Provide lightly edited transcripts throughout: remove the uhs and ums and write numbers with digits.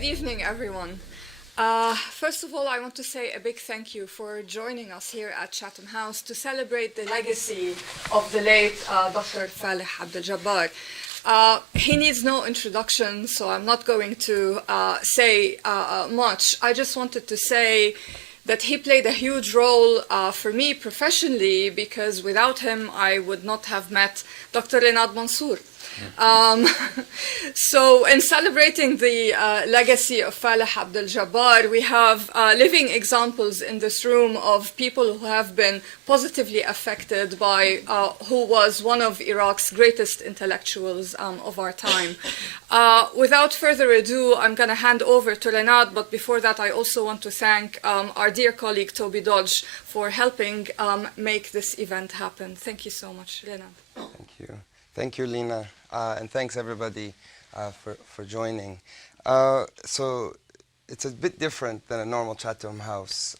Good evening, everyone. First of all, I want to say a big thank you for joining us here at Chatham House to celebrate the legacy of the late Dr. Faleh Abdul Jabar. He needs no introduction, so I'm not going to say much. I just wanted to say that he played a huge role for me professionally, because without him, I would not have met Dr. Renad Mansour. So in celebrating the legacy of Faleh Abdul Jabar, we have living examples in this room of people who have been positively affected by who was one of Iraq's greatest intellectuals of our time. Without further ado, I'm going to hand over to Renad, but before that I also want to thank our dear colleague Toby Dodge for helping make this event happen. Thank you so much, Renad. Thank you. Thank you, Lena, and thanks everybody for joining. So it's a bit different than a normal Chatham House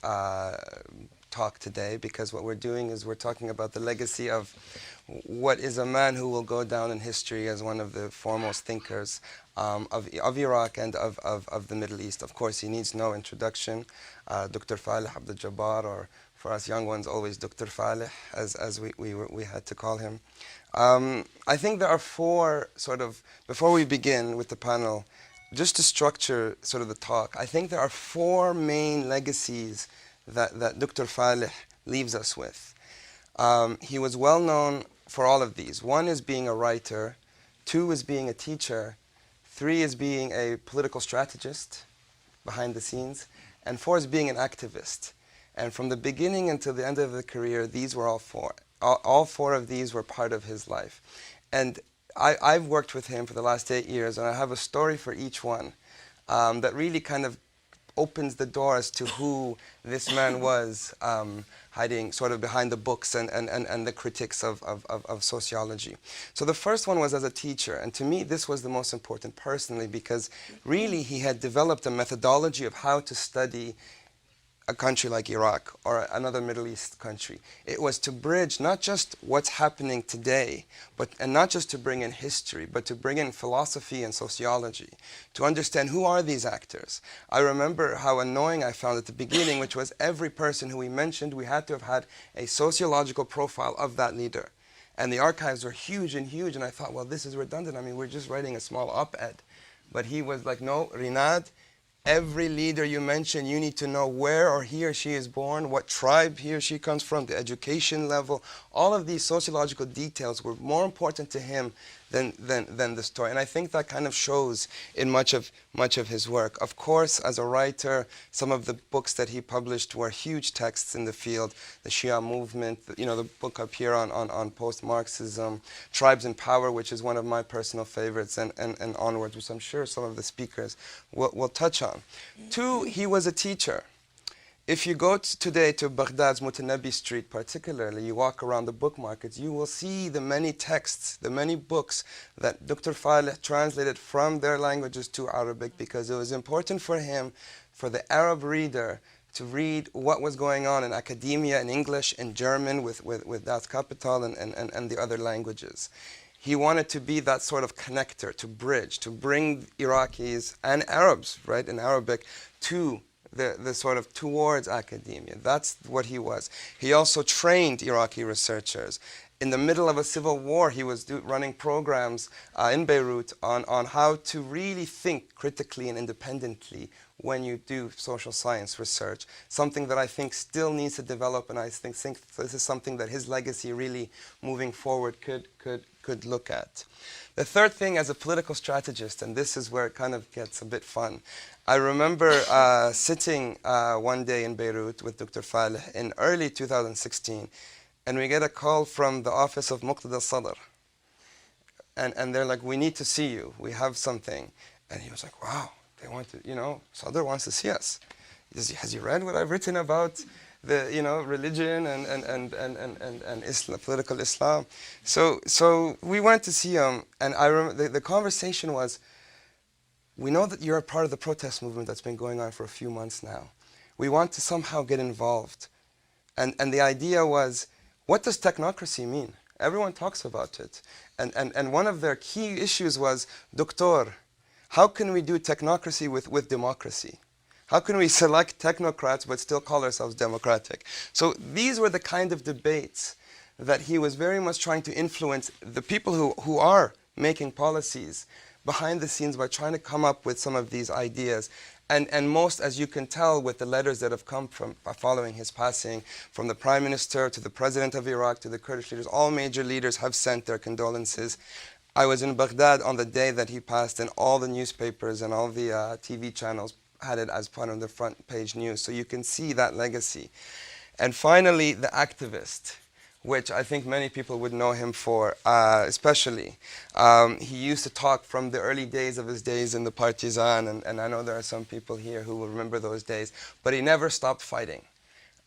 talk today, because what we're doing is we're talking about the legacy of what is a man who will go down in history as one of the foremost thinkers of Iraq and of the Middle East. Of course, he needs no introduction. Dr. Faleh Abdul Jabar, or for us young ones, always Dr. Faleh, as we had to call him. I think there are four before we begin with the panel, just to structure sort of the talk, I think there are four main legacies that Dr. Faleh leaves us with. He was well known for all of these. One is being a writer, two is being a teacher, three is being a political strategist behind the scenes, and four is being an activist. And from the beginning until the end of the career, these were all four. All four of these were part of his life. And I've worked with him for the last 8 years, and I have a story for each one that really kind of opens the door as to who this man was, hiding sort of behind the books and the critics of sociology. So the first one was as a teacher, and to me this was the most important personally, because really he had developed a methodology of how to study a country like Iraq or another Middle East country. It was to bridge not just what's happening today, and not just to bring in history, but to bring in philosophy and sociology, to understand who are these actors. I remember how annoying I found at the beginning, which was every person who we mentioned, we had to have had a sociological profile of that leader. And the archives were huge, and I thought, well, this is redundant. I mean, we're just writing a small op-ed. But he was like, no, Renad, every leader you mention, you need to know where or he or she is born, what tribe he or she comes from, the education level. All of these sociological details were more important to him than the story. And I think that kind of shows in much of his work. Of course, as a writer, some of the books that he published were huge texts in the field. The Shi'ite Movement, the book up here on post-Marxism, Tribes in Power, which is one of my personal favorites, and onwards, which I'm sure some of the speakers will touch on. Two, he was a teacher. If you go today to Baghdad's Mutanabi Street particularly, you walk around the book markets, you will see the many texts, the many books that Dr. Faleh translated from their languages to Arabic, because it was important for him, for the Arab reader, to read what was going on in academia in English, in German with Das Kapital and the other languages. He wanted to be that sort of connector, to bridge, to bring Iraqis and Arabs, right, in Arabic, to the sort of towards academia. That's what he was. He also trained Iraqi researchers. In the middle of a civil war, he was running programs in Beirut on how to really think critically and independently when you do social science research, something that I think still needs to develop, and I think this is something that his legacy really moving forward could look at. The third thing, as a political strategist, and this is where it kind of gets a bit fun, I remember sitting one day in Beirut with Dr. Faleh in early 2016, and we get a call from the office of Muqtada Sadr. And they're like, we need to see you. We have something. And he was like, wow, they want to, Sadr wants to see us. Has he read what I've written about the, religion and Islam, political Islam? So we went to see him, and I remember the conversation was, we know that you're a part of the protest movement that's been going on for a few months now. We want to somehow get involved. And the idea was, what does technocracy mean? Everyone talks about it. And one of their key issues was, Doctor, how can we do technocracy with democracy? How can we select technocrats but still call ourselves democratic? So these were the kind of debates that he was very much trying to influence the people who are making policies behind the scenes by trying to come up with some of these ideas. And most, as you can tell, with the letters that have come from following his passing, from the Prime Minister to the President of Iraq to the Kurdish leaders, all major leaders have sent their condolences. I was in Baghdad on the day that he passed, and all the newspapers and all the TV channels had it as part of the front page news. So you can see that legacy. And finally, the activist, which I think many people would know him for, especially. He used to talk from the early days of his days in the Partizan, and I know there are some people here who will remember those days, but he never stopped fighting.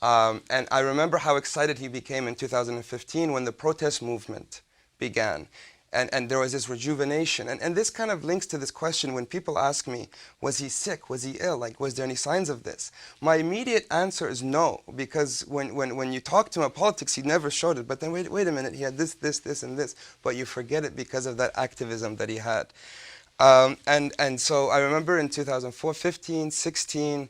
And I remember how excited he became in 2015 when the protest movement began. And there was this rejuvenation. And this kind of links to this question when people ask me, was he sick? Was he ill? Like, was there any signs of this? My immediate answer is no, because when you talk to him about politics, he never showed it. But then wait a minute, he had this, and this. But you forget it because of that activism that he had. And so I remember in 2004, 15, 16,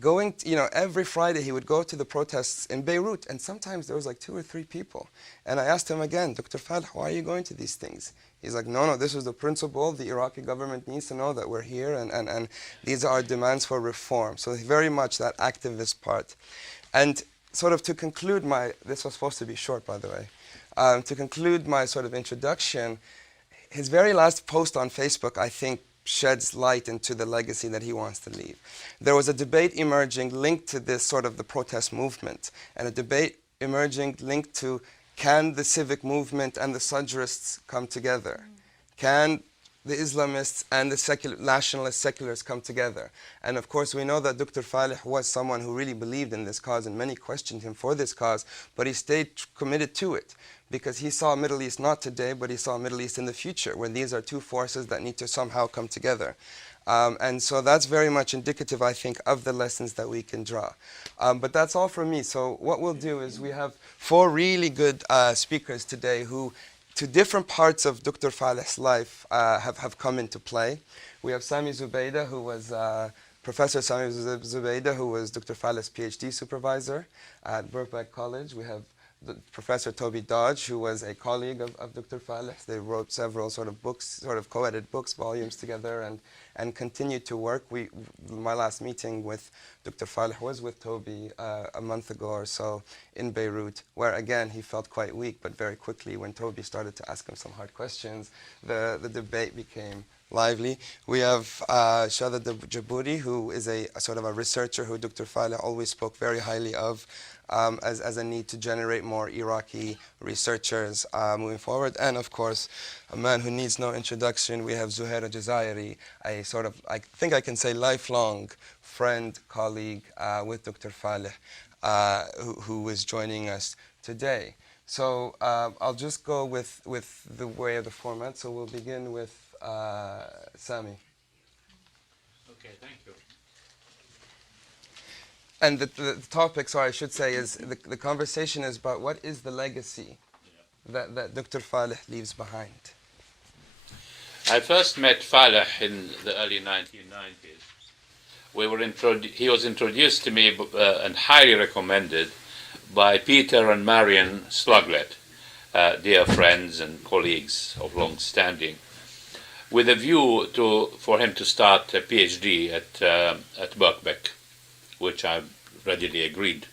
going, every Friday he would go to the protests in Beirut, and sometimes there was like 2 or 3 people. And I asked him again, Dr. Faleh, why are you going to these things? He's like, no, this is the principle. The Iraqi government needs to know that we're here, and these are our demands for reform. So very much that activist part. And sort of to conclude this was supposed to be short, by the way, to conclude my sort of introduction, his very last post on Facebook, I think, sheds light into the legacy that he wants to leave. There was a debate emerging linked to this sort of the protest movement, and a debate emerging linked to, can the civic movement and the Sudrists come together? Can the Islamists and the nationalist secularists come together? And of course we know that Dr. Faleh was someone who really believed in this cause, and many questioned him for this cause, but he stayed committed to it, because he saw Middle East not today, but he saw Middle East in the future, when these are 2 forces that need to somehow come together. And so that's very much indicative, I think, of the lessons that we can draw. But that's all from me. So what we'll do is we have 4 really good speakers today who, to different parts of Dr. Faleh's life, have come into play. We have Sami Zubaydah, who was Professor Sami Zubaydah, who was Dr. Faleh's PhD supervisor at Birkbeck College. We have Professor Toby Dodge, who was a colleague of Dr. Faleh. They wrote several sort of books, sort of co-edited books, volumes together, and continued to work. My last meeting with Dr. Faleh was with Toby a month ago or so in Beirut, where again he felt quite weak, but very quickly when Toby started to ask him some hard questions, the debate became lively. We have Shi'ite Movement, who is a sort of a researcher who Dr. Faleh always spoke very highly of, as a need to generate more Iraqi researchers moving forward. And of course, a man who needs no introduction, we have Zuhair Jazairi, a sort of, I think I can say, lifelong friend, colleague with Dr. Faleh, who is joining us today. So I'll just go with the way of the format. So we'll begin with Sami. Okay, thank you. And the topic, sorry, I should say, is the conversation is about what is the legacy that Dr. Faleh leaves behind. I first met Faleh in the early 1990s. He was introduced to me and highly recommended by Peter and Marion Sluglet, dear friends and colleagues of long standing, with a view for him to start a PhD at Birkbeck, which I readily agreed.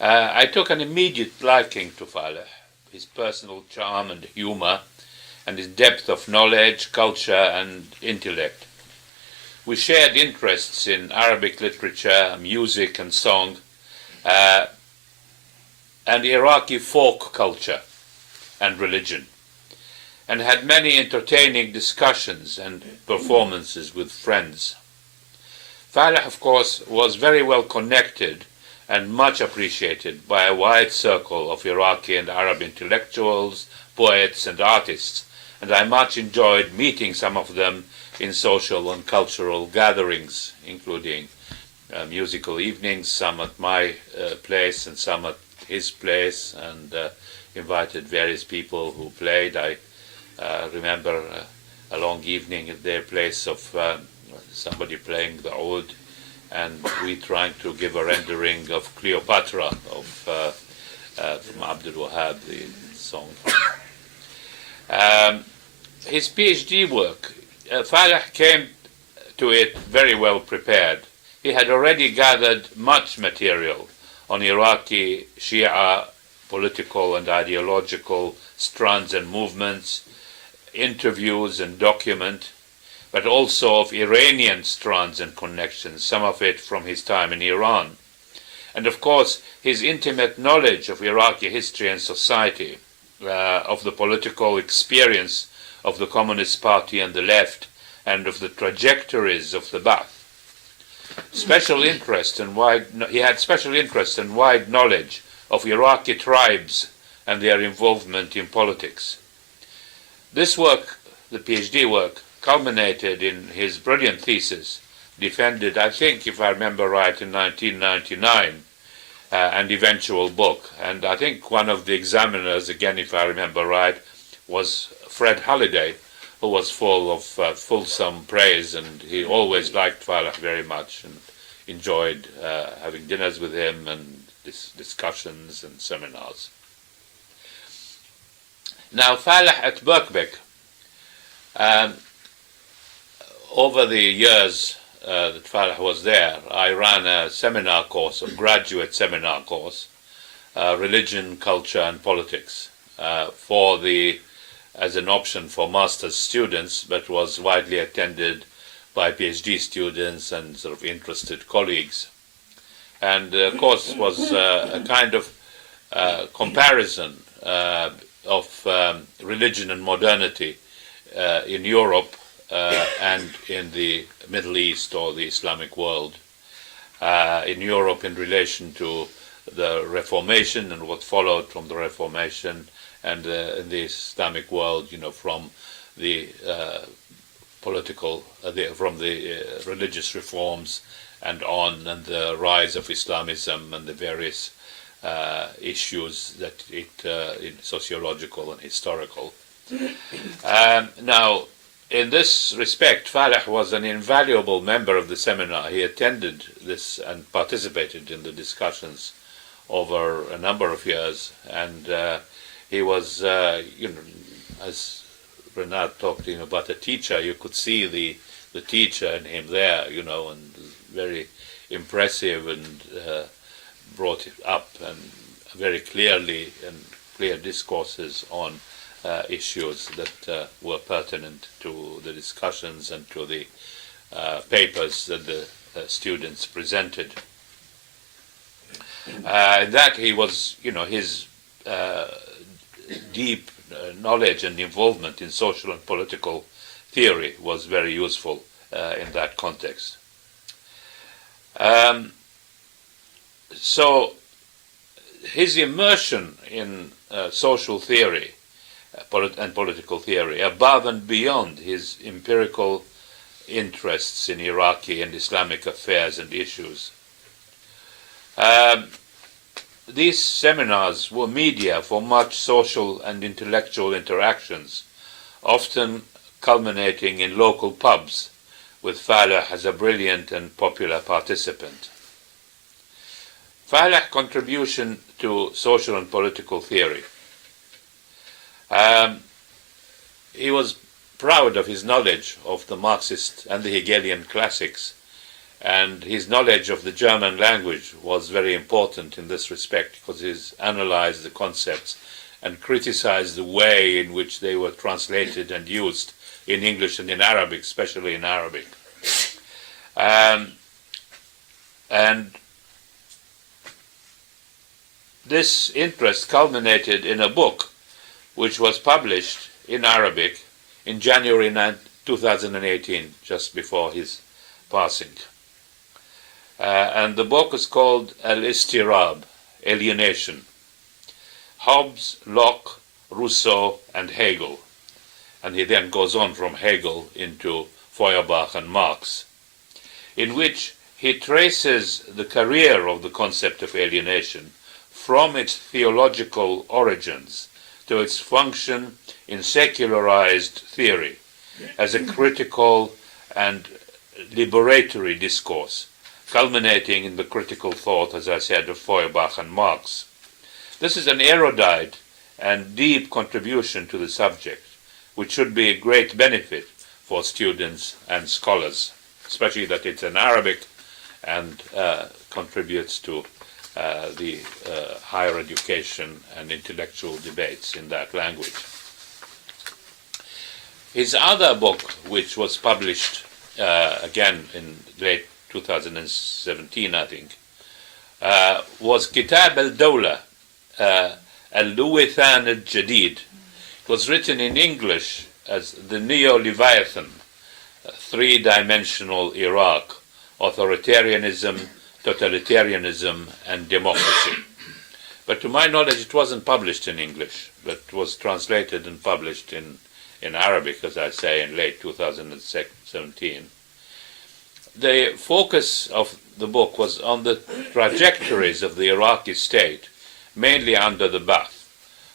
I took an immediate liking to Faleh, his personal charm and humor, and his depth of knowledge, culture, and intellect. We shared interests in Arabic literature, music, and song, and Iraqi folk culture and religion, and had many entertaining discussions and performances with friends. Faleh, of course, was very well connected and much appreciated by a wide circle of Iraqi and Arab intellectuals, poets, and artists, and I much enjoyed meeting some of them in social and cultural gatherings, including musical evenings, some at my place and some at his place, and invited various people who played. I remember a long evening at their place of somebody playing the oud, and we trying to give a rendering of Cleopatra of from Abdul Wahab, the song. His PhD work, Faleh came to it very well prepared. He had already gathered much material on Iraqi Shia political and ideological strands and movements, interviews and document, but also of Iranian strands and connections, some of it from his time in Iran. And of course, his intimate knowledge of Iraqi history and society, of the political experience of the Communist Party and the left, and of the trajectories of the Ba'ath. He had special interest and wide knowledge of Iraqi tribes and their involvement in politics. This work, the PhD work, culminated in his brilliant thesis, defended, I think, if I remember right, in 1999, and eventual book. And I think one of the examiners, again, if I remember right, was Fred Halliday, who was full of fulsome praise, and he always liked Faleh very much and enjoyed having dinners with him and discussions and seminars. Now, Faleh at Birkbeck, over the years that Faleh was there, I ran a seminar course, a graduate seminar course, Religion, Culture and Politics, as an option for master's students, but was widely attended by PhD students and sort of interested colleagues. And the course was a kind of comparison of religion and modernity in Europe and in the Middle East or the Islamic world. In Europe in relation to the Reformation and what followed from the Reformation, and in the Islamic world, from the from the religious reforms and on, and the rise of Islamism and the various issues that in sociological and historical. Now, in this respect, Faleh was an invaluable member of the seminar. He attended this and participated in the discussions over a number of years, and he was, as Renat talked about a teacher, you could see the teacher in him there, and very impressive, and brought it up and very clearly, and clear discourses on issues that were pertinent to the discussions and to the papers that the students presented. That he was, his deep knowledge and involvement in social and political theory was very useful in that context. So his immersion in social theory and political theory, above and beyond his empirical interests in Iraqi and Islamic affairs and issues, these seminars were media for much social and intellectual interactions, often culminating in local pubs, with Faleh as a brilliant and popular participant. Faleh's contribution to social and political theory. He was proud of his knowledge of the Marxist and the Hegelian classics, and his knowledge of the German language was very important in this respect, because he analyzed the concepts and criticized the way in which they were translated and used in English and in Arabic, especially in Arabic. And this interest culminated in a book which was published in Arabic in January 2018, just before his passing. And the book is called Al-Istirab, Alienation, Hobbes, Locke, Rousseau, and Hegel. And he then goes on from Hegel into Feuerbach and Marx, in which he traces the career of the concept of alienation from its theological origins to its function in secularized theory, as a critical and liberatory discourse, culminating in the critical thought, as I said, of Feuerbach and Marx. This is an erudite and deep contribution to the subject, which should be a great benefit for students and scholars, especially that it's in Arabic and contributes to the higher education and intellectual debates in that language. His other book, which was published again in late 2017, I think, was Kitab al-Dawla, al-Luwithan al-Jadid. It was written in English as the Neo-Leviathan, three-dimensional Iraq, authoritarianism, totalitarianism, and democracy. But to my knowledge, it wasn't published in English, but was translated and published in Arabic, as I say, in late 2017. The focus of the book was on the trajectories of the Iraqi state, mainly under the Ba'ath,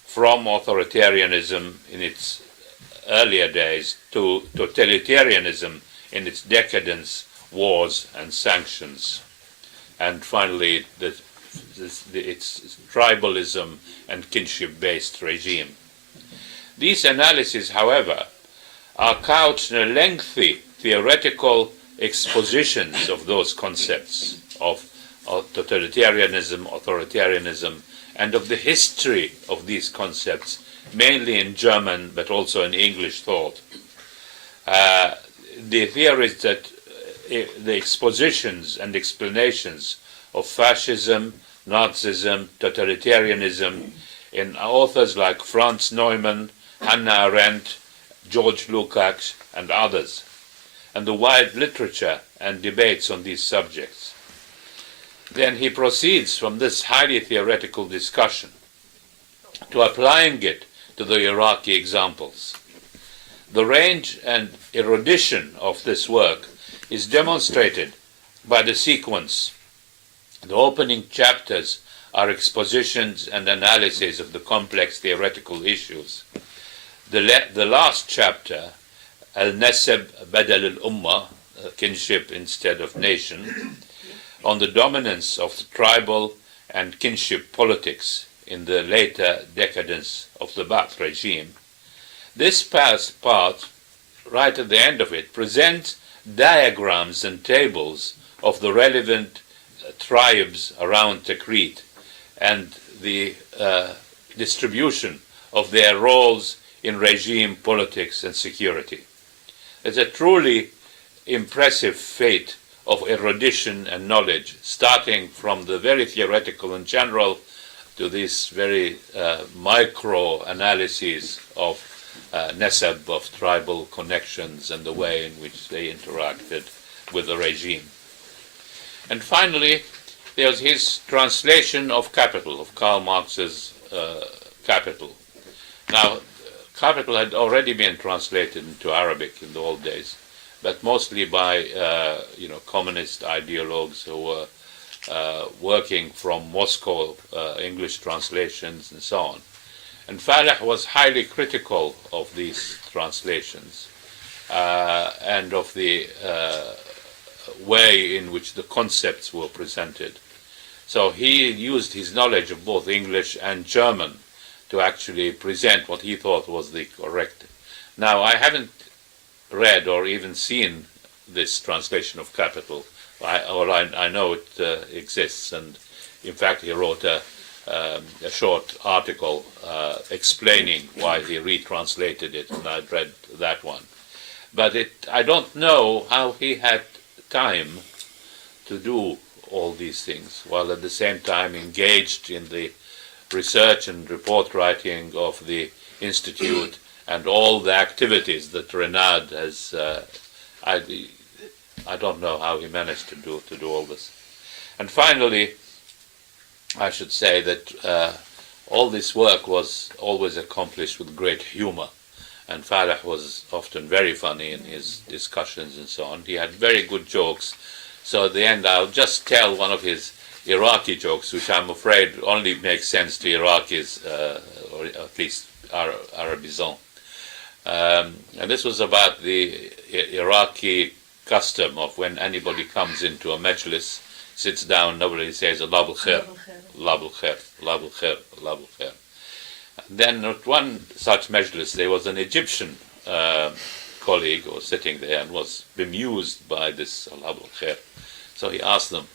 from authoritarianism in its earlier days to totalitarianism in its decadence, wars, and sanctions, and finally its tribalism and kinship-based regime. These analyses, however, are couched in a lengthy theoretical expositions of those concepts of totalitarianism, authoritarianism, and of the history of these concepts, mainly in German but also in English thought. The theories that the expositions and explanations of fascism, Nazism, totalitarianism in authors like Franz Neumann, Hannah Arendt, George Lukács, and others, and the wide literature and debates on these subjects. Then he proceeds from this highly theoretical discussion to applying it to the Iraqi examples. The range and erudition of this work is demonstrated by the sequence. The opening chapters are expositions and analyses of the complex theoretical issues. The last chapter, Al-Nasab Badal al-Ummah, kinship instead of nation, on the dominance of the tribal and kinship politics in the later decadence of the Ba'ath regime. This part, right at the end of it, presents diagrams and tables of the relevant tribes around Tikrit and the distribution of their roles in regime politics and security. It's a truly impressive feat of erudition and knowledge, starting from the very theoretical and general to these very micro analyses of nasab, of tribal connections and the way in which they interacted with the regime. And finally, there's his translation of Capital, of Karl Marx's Capital. Now, Capital had already been translated into Arabic in the old days, but mostly by communist ideologues who were working from Moscow, English translations and so on. And Faleh was highly critical of these translations and of the way in which the concepts were presented. So he used his knowledge of both English and German to actually present what he thought was the correct. Now, I haven't read or even seen this translation of Capital. I know it exists, and in fact he wrote a short article explaining why he retranslated it, and I'd read that one. But I don't know how he had time to do all these things, while at the same time engaged in the research and report writing of the Institute and all the activities that Renard has. I don't know how he managed to do all this. And finally, I should say that all this work was always accomplished with great humor, and Faleh was often very funny in his discussions and so on. He had very good jokes. So at the end, I'll just tell one of his Iraqi jokes, which I'm afraid only makes sense to Iraqis, or at least Arabisants. And this was about the Iraqi custom of when anybody comes into a majlis, sits down, nobody says Allah bil khair, Allah bil khair, Allah bil khair, Allah bil khair. Then at one such majlis, there was an Egyptian colleague who was sitting there and was bemused by this Allah bil khair. So he asked them,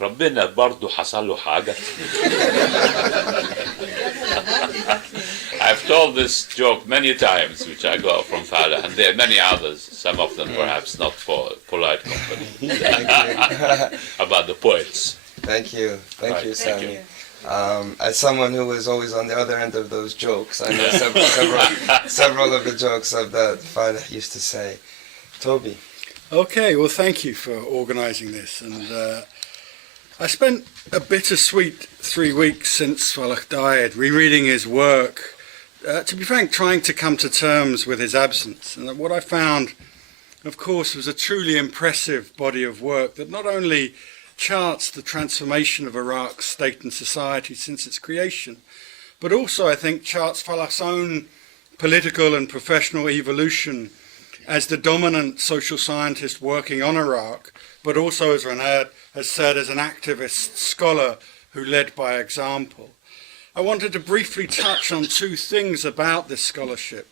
ربنا برضو حصل له حاجة. I've told this joke many times, which I got from Faleh, and there are many others, some of them perhaps not for polite company, about the poets. Thank you. Thank you, Thank Sami. you. As someone who was always on the other end of those jokes, I know several of the jokes of that Faleh used to say. Toby. Okay, well, thank you for organising this. And I spent a bittersweet 3 weeks since Faleh died, rereading his work, to be frank, trying to come to terms with his absence. And what I found, of course, was a truly impressive body of work that not only charts the transformation of Iraq's state and society since its creation, but also, I think, charts Faleh's own political and professional evolution as the dominant social scientist working on Iraq, but also, as Renard has said, as an activist scholar who led by example. I wanted to briefly touch on two things about this scholarship.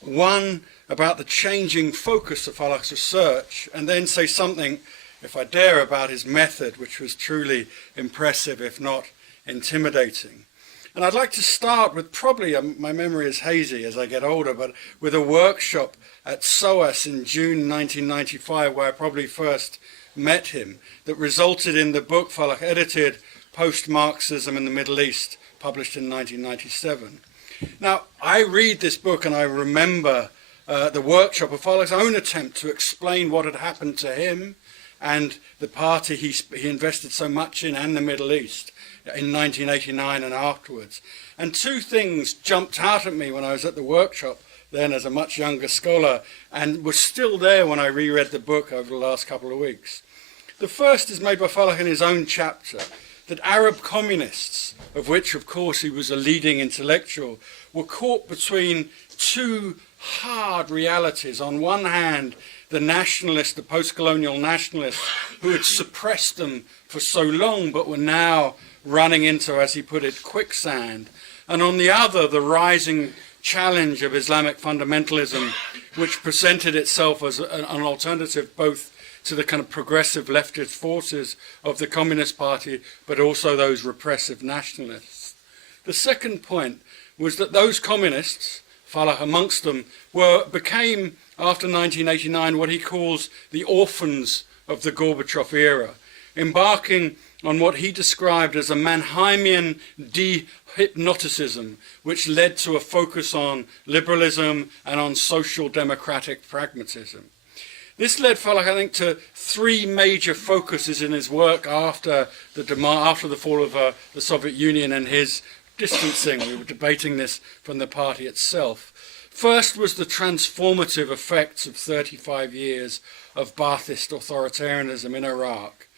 One, about the changing focus of Faleh's research, and then say something, if I dare, about his method, which was truly impressive, if not intimidating. And I'd like to start with probably, my memory is hazy as I get older, but with a workshop at SOAS in June 1995, where I probably first met him, that resulted in the book Faleh edited, Post-Marxism in the Middle East, published in 1997. Now, I read this book and I remember the workshop of Faleh's own attempt to explain what had happened to him and the party he invested so much in and the Middle East in 1989 and afterwards. And two things jumped out at me when I was at the workshop then as a much younger scholar and was still there when I reread the book over the last couple of weeks. The first is made by Faleh in his own chapter, that Arab communists, of which of course he was a leading intellectual, were caught between two hard realities. On one hand, the nationalists, the post-colonial nationalists, who had suppressed them for so long but were now running into, as he put it, quicksand. And on the other, the rising challenge of Islamic fundamentalism, which presented itself as an alternative both to the kind of progressive leftist forces of the Communist Party, but also those repressive nationalists. The second point was that those communists, Faleh amongst them, became, after 1989, what he calls the orphans of the Gorbachev era, embarking on what he described as a Mannheimian de-hypnoticism, which led to a focus on liberalism and on social democratic pragmatism. This led Faleh, I think, to three major focuses in his work after the fall of the Soviet Union and his distancing. We were debating this from the party itself. First was the transformative effects of 35 years of Ba'athist authoritarianism in Iraq.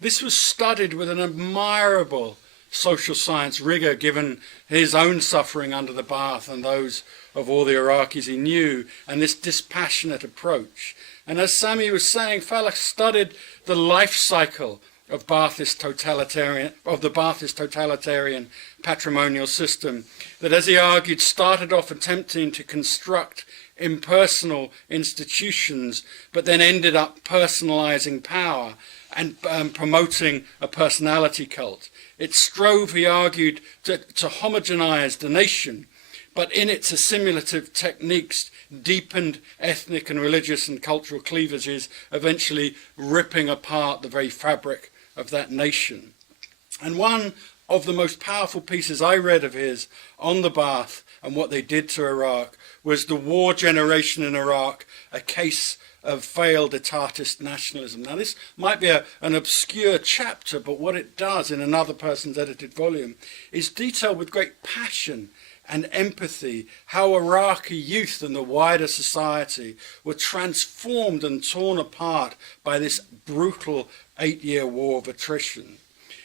This was studied with an admirable social science rigor, given his own suffering under the Ba'ath and those of all the Iraqis he knew, and this dispassionate approach. And as Sami was saying, Faleh studied the life cycle of the Ba'athist totalitarian patrimonial system that, as he argued, started off attempting to construct impersonal institutions, but then ended up personalizing power and promoting a personality cult. It strove, he argued, to homogenize the nation, but in its assimilative techniques deepened ethnic and religious and cultural cleavages, eventually ripping apart the very fabric of that nation. And one of the most powerful pieces I read of his on the Ba'ath and what they did to Iraq was The War Generation in Iraq, a case of failed etatist nationalism. Now, this might be an obscure chapter, but what it does in another person's edited volume is detail with great passion and empathy how Iraqi youth and the wider society were transformed and torn apart by this brutal 8-year war of attrition.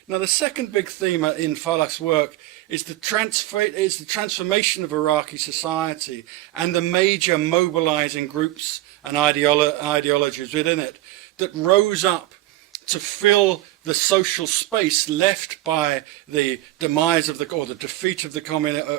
Now, the second big theme in Faleh's work is the transformation of Iraqi society and the major mobilizing groups and ideologies within it that rose up to fill the social space left by the demise of the defeat of the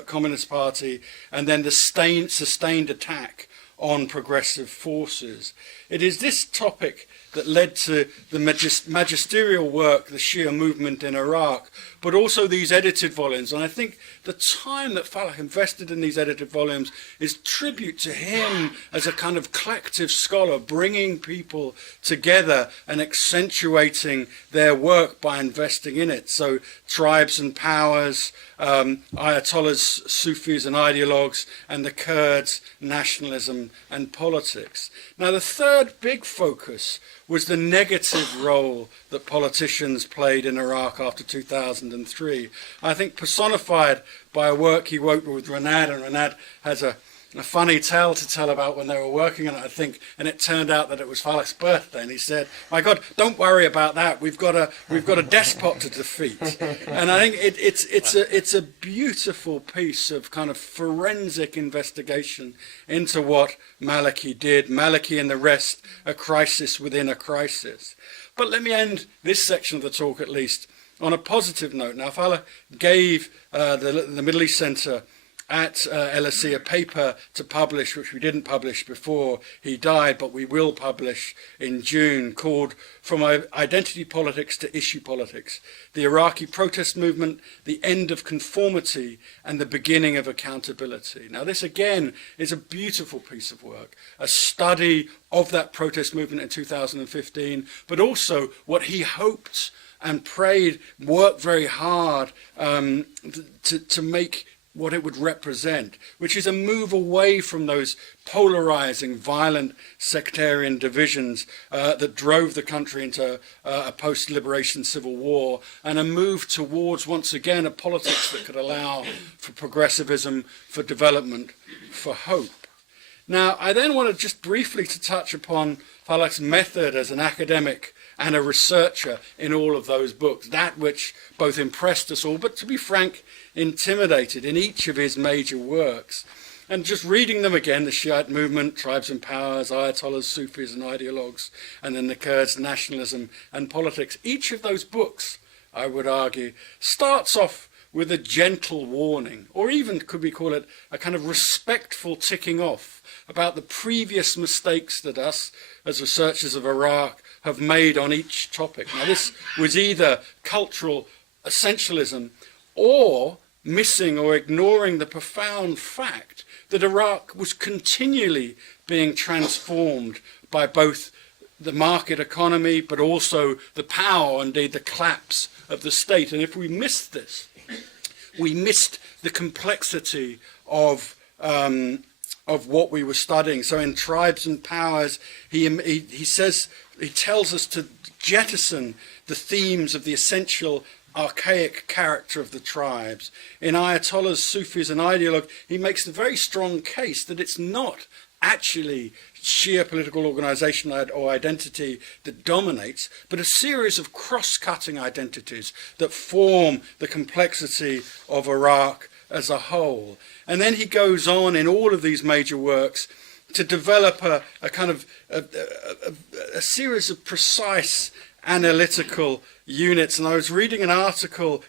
Communist Party and then the sustained attack on progressive forces. It is this topic that led to the magisterial work, the Shi'ite movement in Iraq, but also these edited volumes. And I think the time that Faleh invested in these edited volumes is tribute to him as a kind of collective scholar, bringing people together and accentuating their work by investing in it. So Tribes and Powers, Ayatollahs, Sufis and Ideologues, and the Kurds, Nationalism and Politics. Now, the third big focus was the negative role that politicians played in Iraq after 2003. I think personified by a work he wrote with Renad, and Renad has a funny tale to tell about when they were working on it, I think, and it turned out that it was Faleh's birthday, and he said, "My God, don't worry about that. We've got a despot to defeat." And I think it's a beautiful piece of kind of forensic investigation into what Maliki did. Maliki and the rest, a crisis within a crisis. But let me end this section of the talk, at least, on a positive note. Now, Faleh gave the Middle East Centre at LSE a paper to publish, which we didn't publish before he died, but we will publish in June, called From Identity Politics to Issue Politics: The Iraqi Protest Movement, the End of Conformity, and the Beginning of Accountability. Now, this again is a beautiful piece of work, a study of that protest movement in 2015, but also what he hoped and prayed, worked very hard to make what it would represent, which is a move away from those polarizing, violent, sectarian divisions that drove the country into a post-liberation civil war, and a move towards, once again, a politics that could allow for progressivism, for development, for hope. Now, I then wanted just briefly to touch upon Faleh's method as an academic and a researcher in all of those books, that which both impressed us all, but to be frank, intimidated in each of his major works. And just reading them again, the Shi'ite Movement, Tribes and Powers, Ayatollahs, Sufis and Ideologues, and then the Kurds, Nationalism and Politics, each of those books, I would argue, starts off with a gentle warning, or even, could we call it, a kind of respectful ticking off about the previous mistakes that us, as researchers of Iraq, have made on each topic. Now, this was either cultural essentialism or missing or ignoring the profound fact that Iraq was continually being transformed by both the market economy, but also the power, indeed the collapse of the state. And if we missed this, we missed the complexity of what we were studying. So in Tribes and Powers, he tells us to jettison the themes of the essential archaic character of the tribes. In Ayatollahs, Sufis and Ideologues, he makes the very strong case that it's not actually Shia political organization or identity that dominates, but a series of cross-cutting identities that form the complexity of Iraq as a whole. And then he goes on in all of these major works to develop a kind of a series of precise analytical units. And I was reading an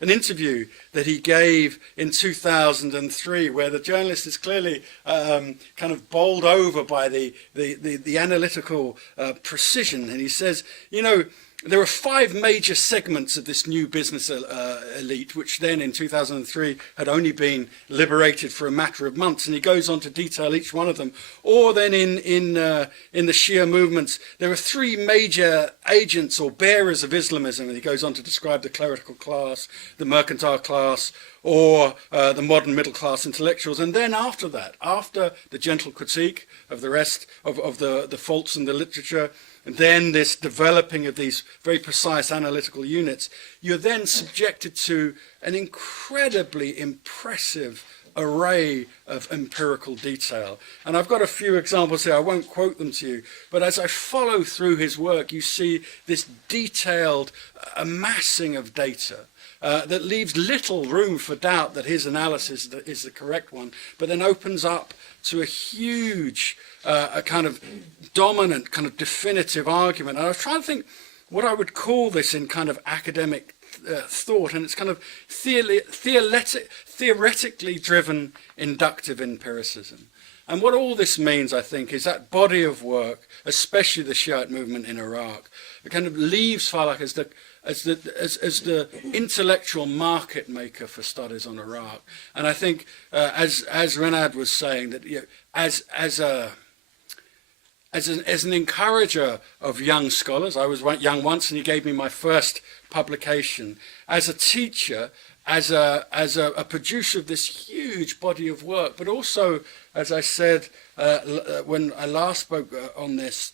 interview that he gave in 2003, where the journalist is clearly kind of bowled over by the analytical precision. And he says, you know, there are 5 major segments of this new business elite, which then in 2003 had only been liberated for a matter of months. And he goes on to detail each one of them. Or then in the Shia movements, there are 3 major agents or bearers of Islamism. And he goes on to describe the clerical class, the mercantile class, or the modern middle class intellectuals. And then after that, after the gentle critique of the rest of the faults in the literature, and then this developing of these very precise analytical units, you're then subjected to an incredibly impressive array of empirical detail. And I've got a few examples here. I won't quote them to you, but as I follow through his work, you see this detailed amassing of data that leaves little room for doubt that his analysis is the correct one, but then opens up to a huge, a kind of dominant, kind of definitive argument. And I was trying to think what I would call this in kind of academic thought, and it's kind of theoretically driven inductive empiricism. And what all this means, I think, is that body of work, especially the Shi'ite movement in Iraq, it kind of leaves Faleh as the intellectual market maker for studies on Iraq. And I think, as Renad was saying, that as an encourager of young scholars, I was young once, and he gave me my first publication. As a teacher, as a producer of this huge body of work, but also, as I said when I last spoke on this,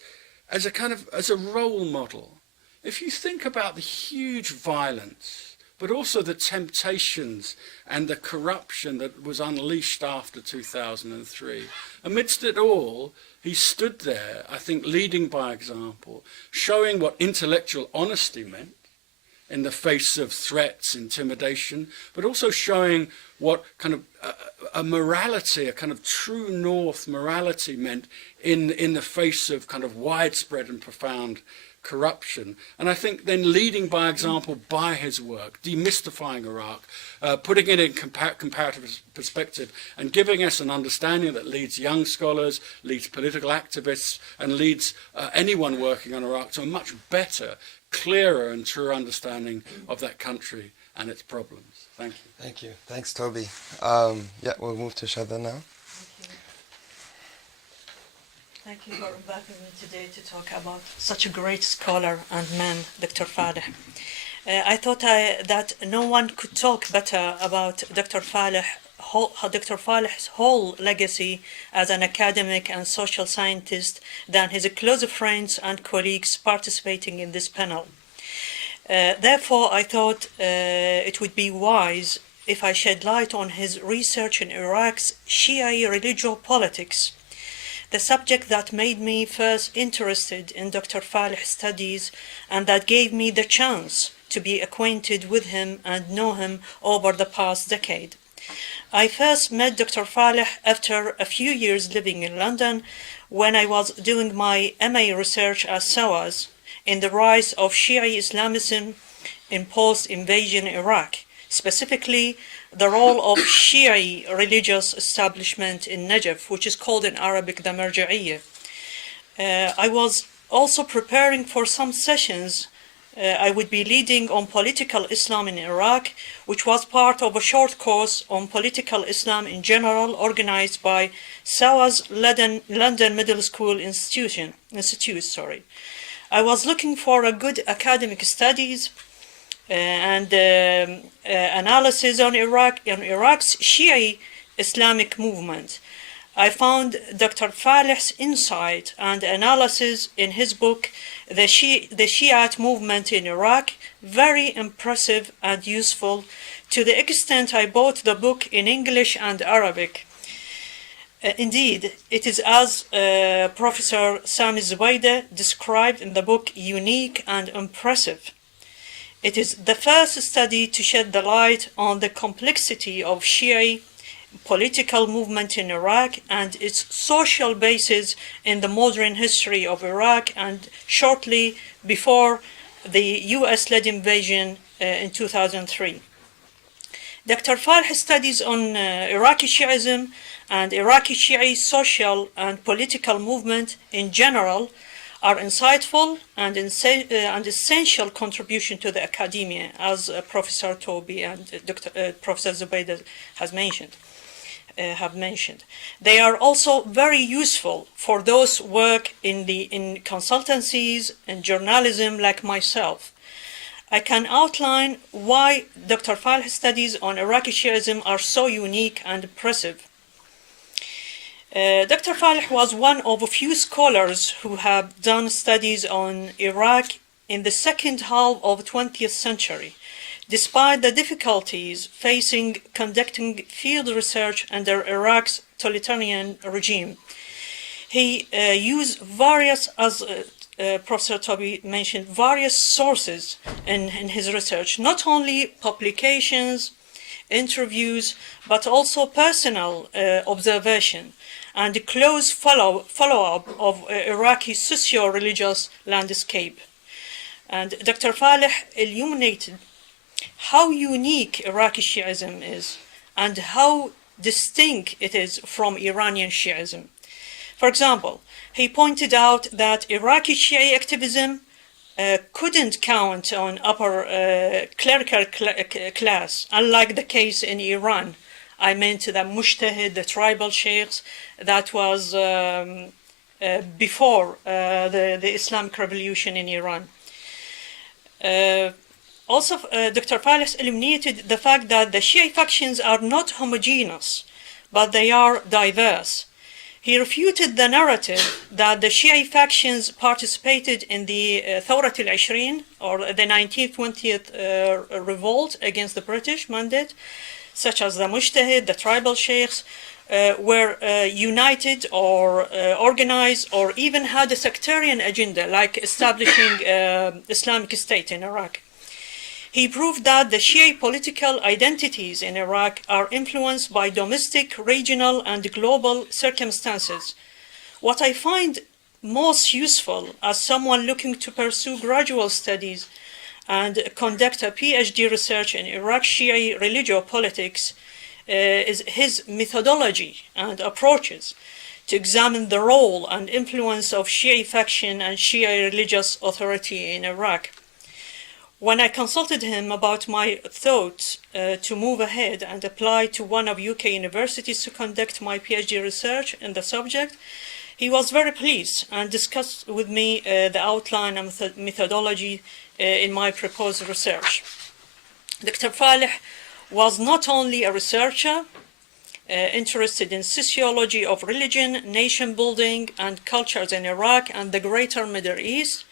as a role model. If you think about the huge violence, but also the temptations and the corruption that was unleashed after 2003, amidst it all, he stood there, I think, leading by example, showing what intellectual honesty meant in the face of threats, intimidation, but also showing what kind of a morality, a kind of true north morality meant in the face of kind of widespread and profound corruption. And I think then leading by example by his work, demystifying Iraq, putting it in comparative perspective, and giving us an understanding that leads young scholars, leads political activists, and leads anyone working on Iraq to a much better, clearer and truer understanding of that country and its problems. Thank you. Thank you. Thanks, Toby. Yeah, we'll move to Shada now. Thank you for inviting me today to talk about such a great scholar and man, Dr. Faleh. I thought that no one could talk better about Dr. Faleh's whole legacy as an academic and social scientist than his close friends and colleagues participating in this panel. Therefore, I thought it would be wise if I shed light on his research in Iraq's Shiite religious politics, the subject that made me first interested in Dr. Faleh's studies and that gave me the chance to be acquainted with him and know him over the past decade. I first met Dr. Faleh after a few years living in London when I was doing my MA research at SOAS in the rise of Shiite Islamism in post-invasion Iraq, specifically the role of Shiite religious establishment in Najaf, which is called in Arabic the Marja'iyya. I was also preparing for some sessions I would be leading on political Islam in Iraq, which was part of a short course on political Islam in general organized by SOAS London Middle School Institute. I was looking for a good academic studies and analysis on Iraq's Shiite Islamic movement. I found Dr. Faleh's insight and analysis in his book, The Shi'ite Movement in Iraq, very impressive and useful to the extent I bought the book in English and Arabic. Indeed, it is as Professor Sami Zubaydah described in the book, unique and impressive. It is the first study to shed the light on the complexity of Shiite political movement in Iraq and its social basis in the modern history of Iraq and shortly before the US-led invasion in 2003. Dr. Faleh's studies on Iraqi Shi'ism and Iraqi Shiite social and political movement in general are insightful and essential contribution to the academia, as Professor Toby and Professor Zubaydah have mentioned. They are also very useful for those who work in consultancies and journalism like myself. I can outline why Dr. Faleh's studies on Iraqi Shi'ism are so unique and impressive. Dr. Faleh was one of a few scholars who have done studies on Iraq in the second half of the 20th century, despite the difficulties facing conducting field research under Iraq's totalitarian regime. He used various, as Professor Toby mentioned, various sources in his research, not only publications, interviews, but also personal observation and close follow-up of Iraqi socio-religious landscape. And Dr. Faleh illuminated how unique Iraqi Shi'ism is and how distinct it is from Iranian Shi'ism. For example, he pointed out that Iraqi Shi'i activism couldn't count on upper clerical class, unlike the case in Iran. I meant the Mujtahid, the tribal sheikhs, that was before the Islamic Revolution in Iran. Also, Dr. Faleh illuminated the fact that the Shi'i factions are not homogeneous, but they are diverse. He refuted the narrative that the Shi'i factions participated in the Thawrat al-Ishrin, or the 1920th revolt against the British mandate, such as the Mujtahid, the tribal sheikhs, were united or organized or even had a sectarian agenda, like establishing Islamic State in Iraq. He proved that the Shi'i political identities in Iraq are influenced by domestic, regional, and global circumstances. What I find most useful as someone looking to pursue graduate studies and conduct a PhD research in Iraq Shi'i religio-politics is his methodology and approaches to examine the role and influence of Shi'i faction and Shi'i religious authority in Iraq. When I consulted him about my thoughts to move ahead and apply to one of UK universities to conduct my PhD research in the subject, he was very pleased and discussed with me the outline and methodology in my proposed research. Dr. Faleh was not only a researcher interested in sociology of religion, nation building, and cultures in Iraq and the greater Middle East.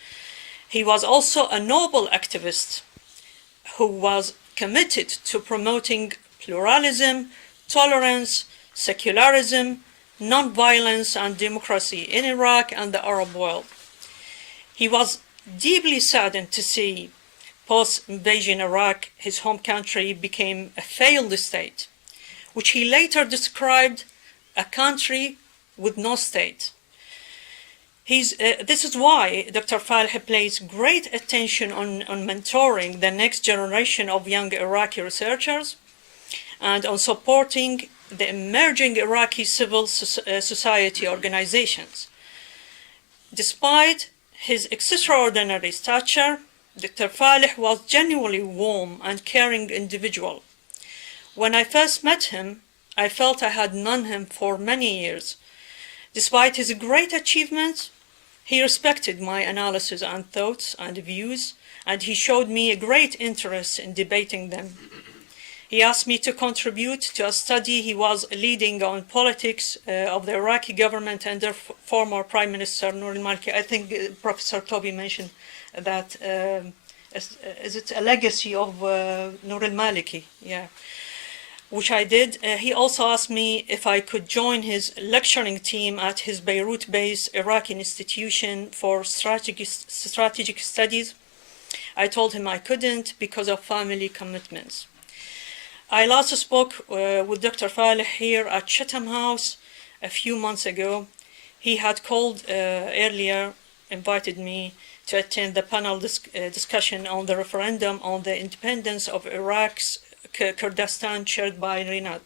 He was also a noble activist who was committed to promoting pluralism, tolerance, secularism, non-violence, and democracy in Iraq and the Arab world. He was deeply saddened to see post-invasion Iraq, his home country, became a failed state, which he later described a country with no state. This is why Dr. Faleh pays great attention on mentoring the next generation of young Iraqi researchers and on supporting the emerging Iraqi civil society organizations. Despite his extraordinary stature, Dr. Faleh was genuinely warm and caring individual. When I first met him, I felt I had known him for many years. Despite his great achievements, he respected my analysis and thoughts and views, and he showed me a great interest in debating them. He asked me to contribute to a study he was leading on politics of the Iraqi government under former Prime Minister Nour al-Maliki. I think Professor Toby mentioned that, is it a legacy of Nour al-Maliki? Yeah. Which I did. He also asked me if I could join his lecturing team at his Beirut-based Iraqi institution for strategic studies. I told him I couldn't because of family commitments. I last spoke with Dr. Faleh here at Chatham House a few months ago. He had called earlier, invited me to attend the panel discussion on the referendum on the independence of Iraq's Kurdistan, chaired by Rinat.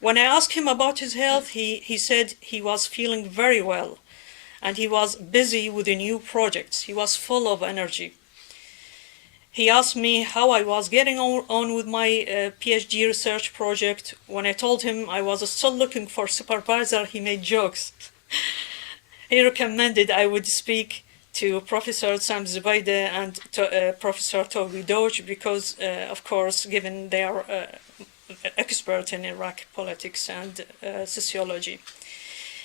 When I asked him about his health, he said he was feeling very well and he was busy with the new projects. He was full of energy. He asked me how I was getting on with my PhD research project. When I told him I was still looking for a supervisor, he made jokes. He recommended I would speak to Professor Sam Zubaydah and Professor Toby Doge because, of course, given they are experts in Iraq politics and sociology.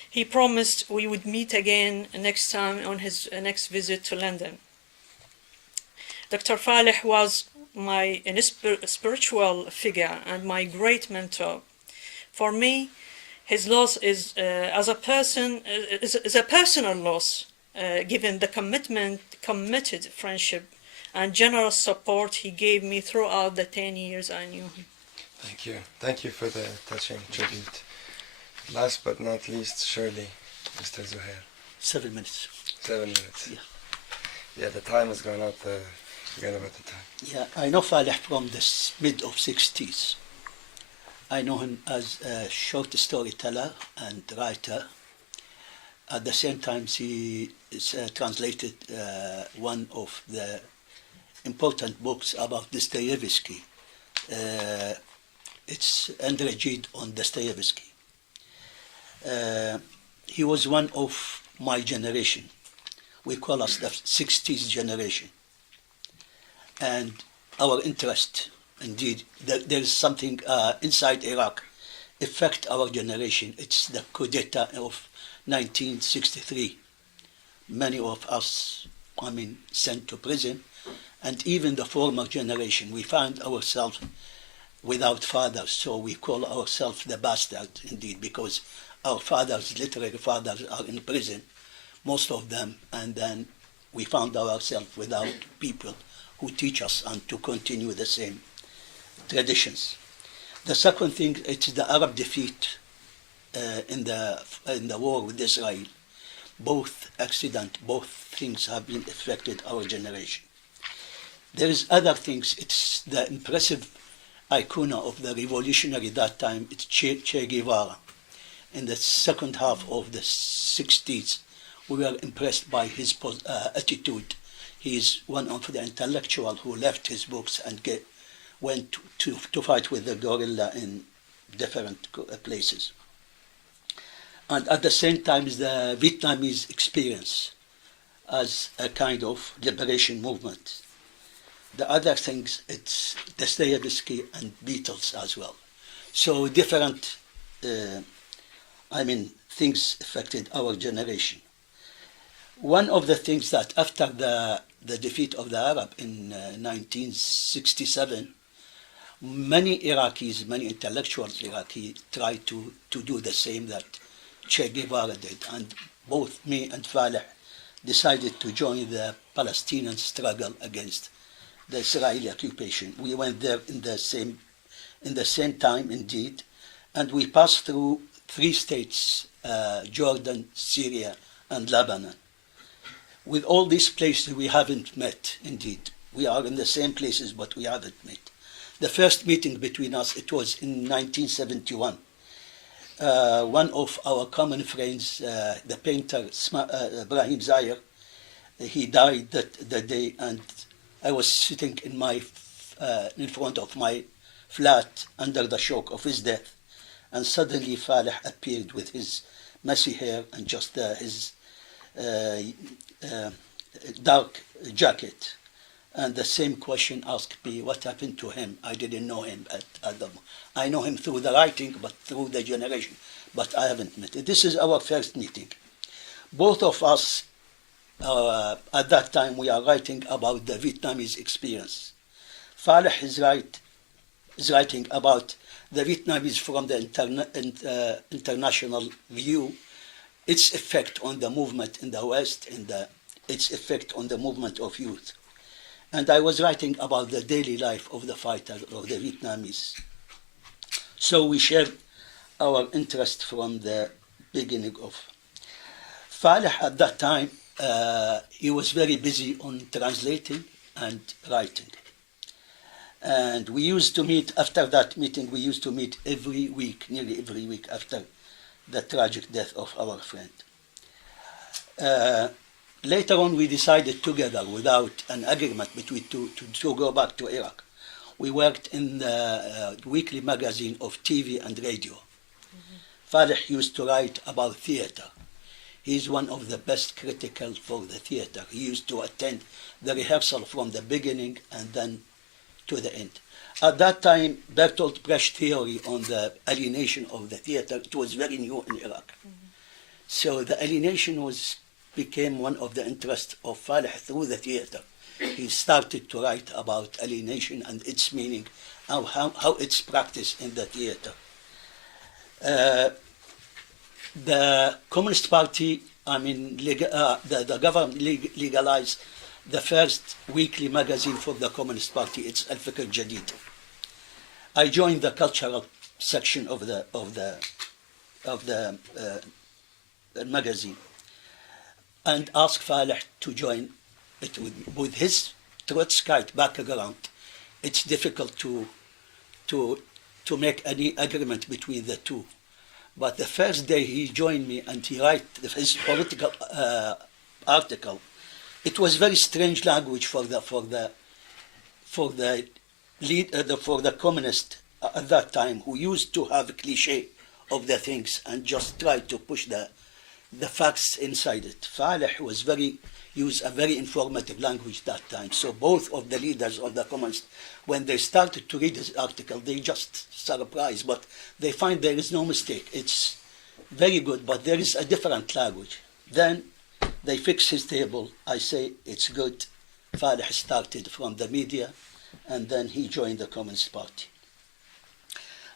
he promised we would meet again next time on his next visit to London. Dr. Faleh was my spiritual figure and my great mentor. For me, his loss is as a person is a personal loss, given the committed friendship and generous support he gave me throughout the 10 years I knew him. Thank you. Thank you for the touching tribute. Last but not least, surely, Mr. Zuhair. 7 minutes. 7 minutes. Yeah. Yeah, the time is going out. Forget about the time. Yeah, I know Faleh from the mid of 60s. I know him as a short storyteller and writer. At the same time, he translated one of the important books about Dostoevsky. It's Andrejid on Dostoevsky. He was one of my generation. We call us the 60s generation. And our interest, indeed, there is something inside Iraq affect our generation. It's the coup d'etat of 1963. Many of us, sent to prison, and even the former generation, we found ourselves without fathers, so we call ourselves the bastard, indeed, because our fathers, literary fathers, are in prison, most of them, and then we found ourselves without people who teach us and to continue the same traditions. The second thing, it's the Arab defeat in the war with Israel. Both things have been affected our generation. There is other things. It's the impressive icon of the revolutionary that time. It's Che Guevara. In the second half of the 60s, we were impressed by his attitude. He is one of the intellectuals who left his books and went to fight with the guerrilla in different places. And at the same time, the Vietnamese experience as a kind of liberation movement. The other things, it's Dostoevsky and Beatles as well. So different, things affected our generation. One of the things that after the defeat of the Arab in 1967, many Iraqis, many intellectuals Iraqi tried to do the same that Che Guevara did. And both me and Faleh decided to join the Palestinian struggle against the Israeli occupation. We went there in the same time, indeed, and we passed through 3 states, Jordan, Syria, and Lebanon. With all these places we haven't met, indeed. We are in the same places, but we haven't met. The first meeting between us, it was in 1971. One of our common friends, the painter Ibrahim Zahir, he died that day, and I was sitting in front of my flat under the shock of his death, and suddenly Faleh appeared with his messy hair and just his dark jacket, and the same question asked me, what happened to him? I didn't know him I know him through the writing, but through the generation, but I haven't met him. This is our first meeting. Both of us, at that time, we are writing about the Vietnamese experience. Faleh is writing about the Vietnamese from the international view, its effect on the movement in the West, and its effect on the movement of youth. And I was writing about the daily life of the fighters, of the Vietnamese. So we shared our interest from the beginning of. Faleh at that time, he was very busy on translating and writing. And we used to meet, after that meeting, we used to meet every week, nearly every week after the tragic death of our friend. Later on, we decided together, without an agreement between to go back to Iraq. We worked in the weekly magazine of TV and radio. Faleh used to write about theater. He's one of the best critics for the theater. He used to attend the rehearsal from the beginning and then to the end. At that time, Bertolt Brecht theory on the alienation of the theater, it was very new in Iraq. So the alienation became one of the interests of Faleh through the theater. He started to write about alienation and its meaning, and how it's practiced in the theater. The Communist Party, the government legalized the first weekly magazine for the Communist Party. It's الفكري. I joined the cultural section of the magazine and asked Faleh to join it with his Trotskyite background. It's difficult to make any agreement between the two. But the first day he joined me and he wrote his political article. It was very strange language for the communist at that time, who used to have a cliche of the things and just try to push the facts inside it. Faleh used a very informative language that time. So both of the leaders of the communists, when they started to read his article, they just surprised, but they find there is no mistake. It's very good, but there is a different language. Then they fix his table. I say it's good. Faleh started from the media, and then he joined the Communist Party.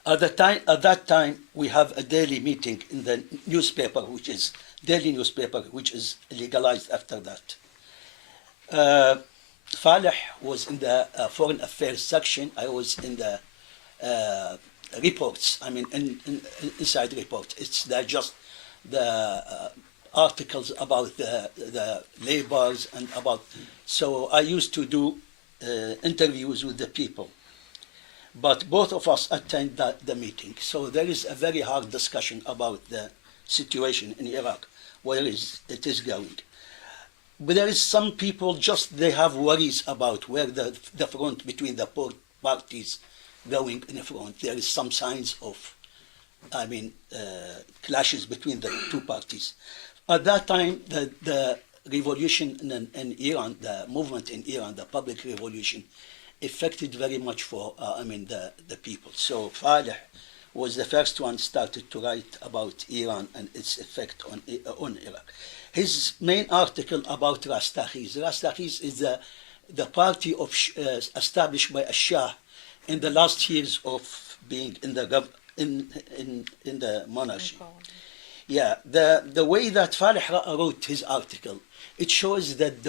At that time, we have a daily meeting in the newspaper, which is legalized after that. Faleh was in the foreign affairs section. I was in the reports. Inside report. It's just the articles about the labors and about. So I used to do interviews with the people. But both of us attend the meeting. So there is a very hard discussion about the situation in Iraq, where it is going. But there is some people they have worries about where the front between the parties going in the front. There is some signs of, clashes between the two parties. At that time, the revolution in Iran, the movement in Iran, the public revolution, affected very much for the people. So Faleh was the first one started to write about Iran and its effect on Iraq. His main article about Rastakhiz is the party established by a Shah in the last years of being in the monarchy. Yeah, the way that Faleh wrote his article, it shows that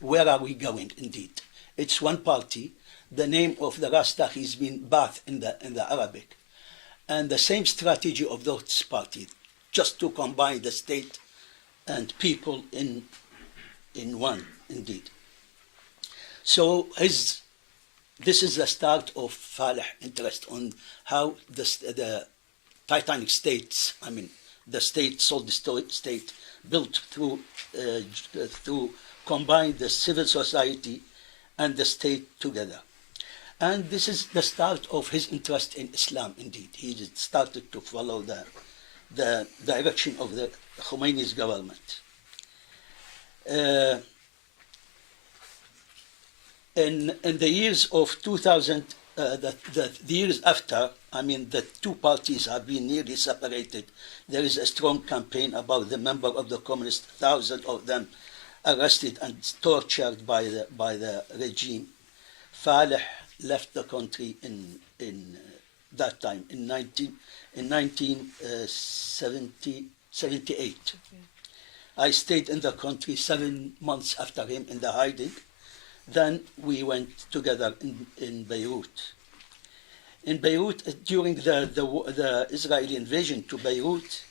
where are we going indeed. It's one party. The name of the Rastakhiz means bath in the Arabic. And the same strategy of those parties, just to combine the state and people in one, indeed. So this is the start of Faleh interest on how the Titanic states, the state, sold state, built through combine the civil society and the state together. And this is the start of his interest in Islam, indeed. He started to follow the direction of the Khomeini's government. In the years of 2000, the years after, the two parties have been nearly separated. There is a strong campaign about the member of the communists, thousands of them arrested and tortured by the regime. Faleh left the country in that time, in 1978. Okay. I stayed in the country 7 months after him in the hiding. Then we went together in Beirut. In Beirut, during the Israeli invasion to Beirut,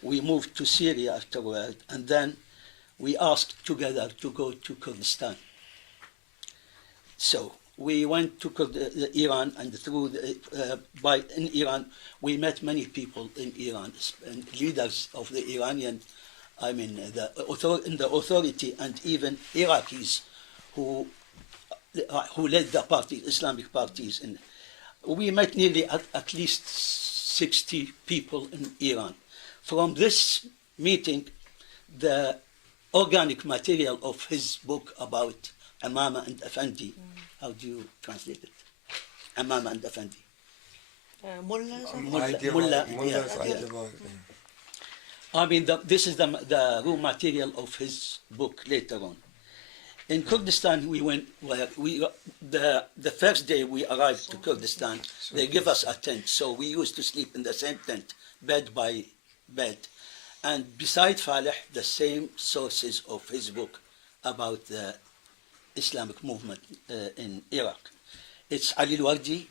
we moved to Syria afterward, and then we asked together to go to Kurdistan. So we went to Iran, and in Iran, we met many people in Iran, and leaders of the Iranian, the authority, and even Iraqis who led the parties, Islamic parties. We met nearly at least 60 people in Iran. From this meeting, the organic material of his book about Amama and Effendi. How do you translate it? Amama and Effendi. I mean, this is the raw material of his book later on. In Kurdistan, we went, the first day we arrived to Kurdistan, they give us a tent. So we used to sleep in the same tent, bed by bed. And beside Faleh, the same sources of his book about the Islamic movement in Iraq. It's Ali al-Wardi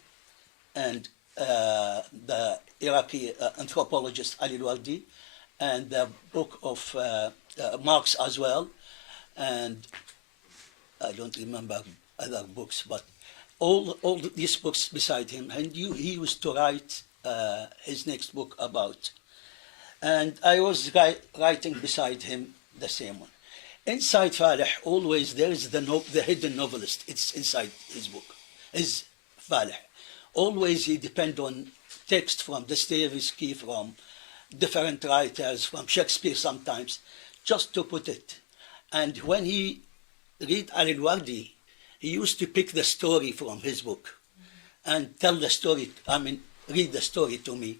and the Iraqi anthropologist Ali al-Wardi, and the book of Marx as well, and I don't remember other books, but all these books beside him, and he used to write his next book about. And I was writing beside him the same one. Inside Faleh, always there is the hidden novelist. It's inside his book, his Faleh. Always he depends on text from Dostoevsky, from different writers, from Shakespeare sometimes, just to put it. And when he read Ali al-Wardi, he used to pick the story from his book and tell the story, read the story to me.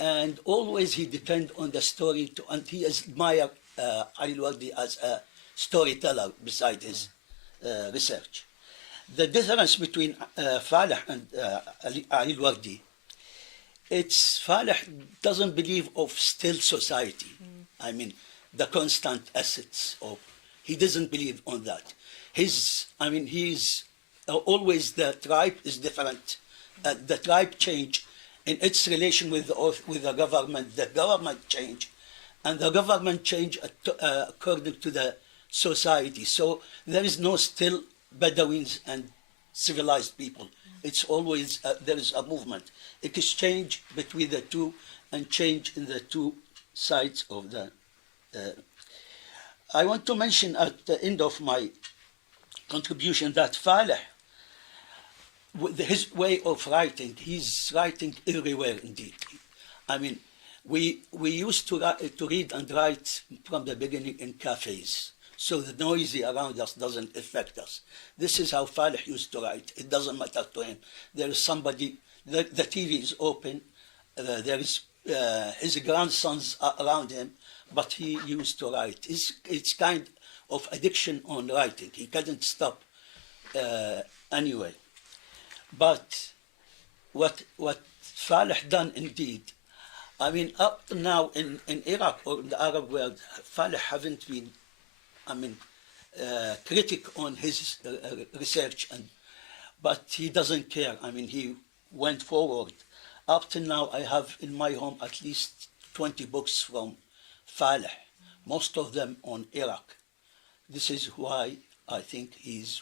And always he depend on the story, and he admired Ali al-Wardi as a storyteller beside his research. The difference between Faleh and Ali al-Wardi, it's Faleh doesn't believe of still society. I mean, the constant assets of, he doesn't believe on that. He's always the tribe is different. The tribe change in its relation with the government. The government change, and the government change according to the society. So there is no still Bedouins and civilized people. It's always there is a movement, exchange between the two, and change in the two sides of the. I want to mention at the end of my contribution that Faleh, with his way of writing, he's writing everywhere indeed. I mean, we used to read and write from the beginning in cafes, so the noisy around us doesn't affect us. This is how Faleh used to write. It doesn't matter to him. There is somebody, the TV is open, there is his grandsons are around him, but he used to write. It's kind of addiction on writing. He couldn't stop anyway. But what Faleh done indeed, I mean, up to now in Iraq or in the Arab world, Faleh haven't been, critic on his research, but he doesn't care. I mean, he went forward. Up to now, I have in my home at least 20 books from Faleh, most of them on Iraq. This is why I think he's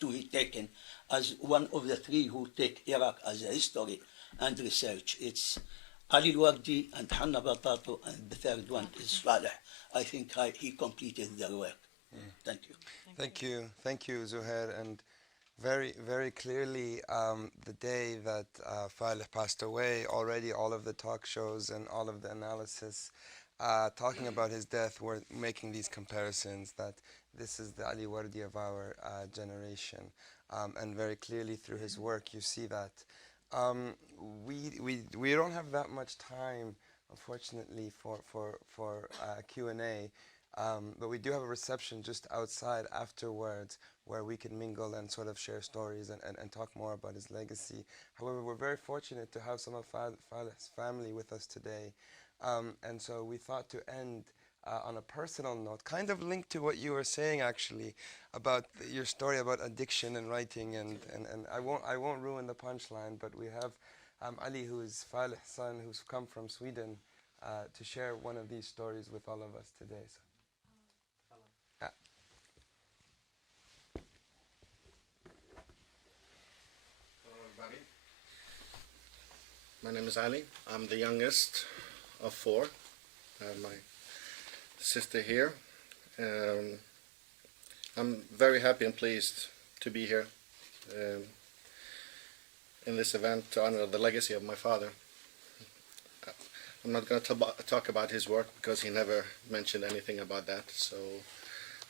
to be taken as one of the three who take Iraq as a history and research. It's Ali al-Wardi and Hanna Batato, and the third one is Faleh. I think he completed their work. Thank you. Thank you, Zuhair. And very, very clearly, the day that Faleh passed away, already all of the talk shows and all of the analysis talking about his death were making these comparisons, that this is the Ali Wardi of our generation. And very clearly through his work, you see that. We don't have that much time, unfortunately, for Q&A. But we do have a reception just outside afterwards where we can mingle and sort of share stories and talk more about his legacy. However, we're very fortunate to have some of Faleh's family with us today. And so we thought to end on a personal note, kind of linked to what you were saying actually about your story about addiction and writing, and I won't ruin the punchline, but we have Ali, who is Faleh's son, who's come from Sweden, to share one of these stories with all of us today. So. Hello everybody. My name is Ali. I'm the youngest of four. My sister here. I'm very happy and pleased to be here in this event to honor the legacy of my father. I'm not going to talk about his work because he never mentioned anything about that. So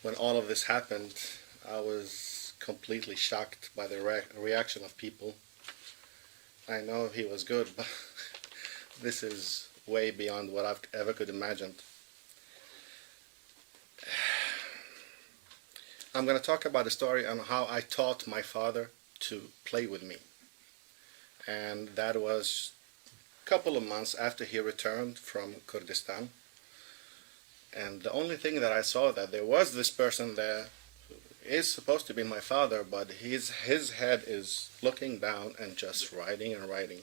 when all of this happened, I was completely shocked by the reaction of people. I know he was good, but this is way beyond what I've ever could imagine. I'm going to talk about a story on how I taught my father to play with me. And that was a couple of months after he returned from Kurdistan. And the only thing that I saw that there was this person there who is supposed to be my father, but his head is looking down and just writing and writing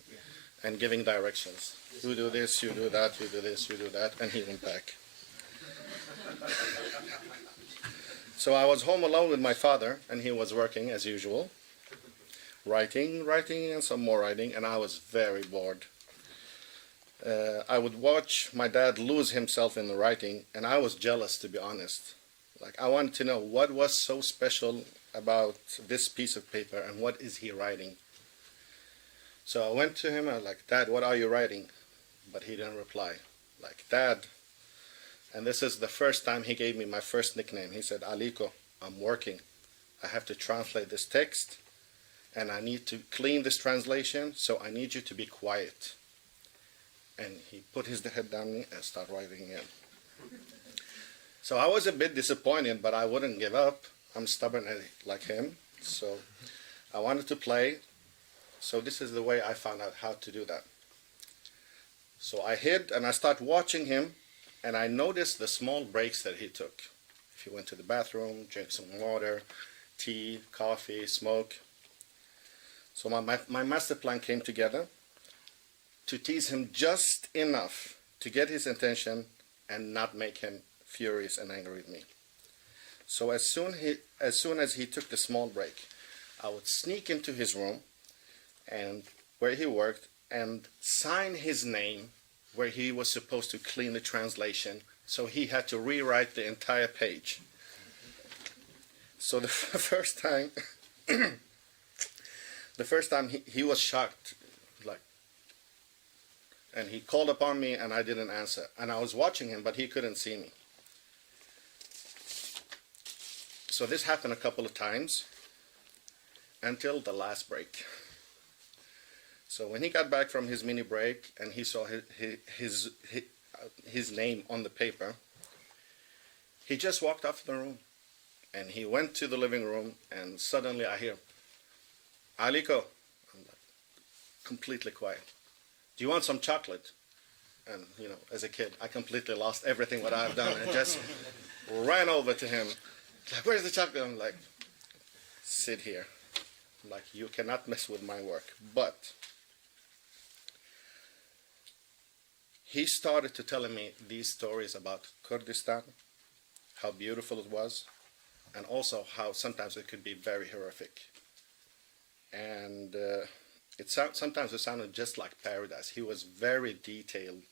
and giving directions. You do this, you do that, you do this, you do that, and he went back. So I was home alone with my father, and he was working as usual, writing, and some more writing, and I was very bored. I would watch my dad lose himself in the writing, and I was jealous, to be honest. Like, I wanted to know what was so special about this piece of paper, and what is he writing? So I went to him, I was like, Dad, what are you writing? But he didn't reply. Like, Dad. And this is the first time he gave me my first nickname. He said, Aliko, I'm working. I have to translate this text, and I need to clean this translation, so I need you to be quiet. And he put his head down and started writing again. So I was a bit disappointed, but I wouldn't give up. I'm stubborn like him, so I wanted to play. So this is the way I found out how to do that. So I hid, and I started watching him, and I noticed the small breaks that he took. If he went to the bathroom, drank some water, tea, coffee, smoke. So my master plan came together to tease him just enough to get his attention and not make him furious and angry with me. So as soon as he took the small break, I would sneak into his room and where he worked and sign his name where he was supposed to clean the translation, so he had to rewrite the entire page. So the first time he was shocked, like, and he called upon me and I didn't answer. And I was watching him, but he couldn't see me. So this happened a couple of times until the last break. So when he got back from his mini break and he saw his name on the paper, he just walked off the room. And he went to the living room, and suddenly I hear, Aliko. I'm like, completely quiet. Do you want some chocolate? And, you know, as a kid, I completely lost everything what I've done. And just ran over to him. Like, where's the chocolate? I'm like, sit here. I'm like, you cannot mess with my work. But he started to telling me these stories about Kurdistan, how beautiful it was, and also how sometimes it could be very horrific. And sometimes it sounded just like paradise. He was very detailed,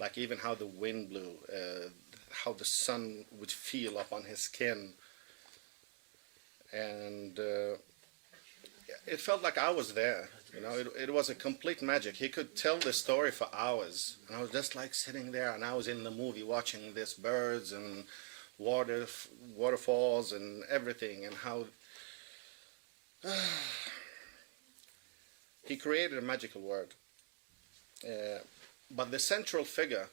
like even how the wind blew, how the sun would feel up on his skin. And it felt like I was there. You know, it was a complete magic. He could tell the story for hours. And I was just like sitting there, and I was in the movie watching these birds and waterfalls and everything, and how he created a magical world. But the central figure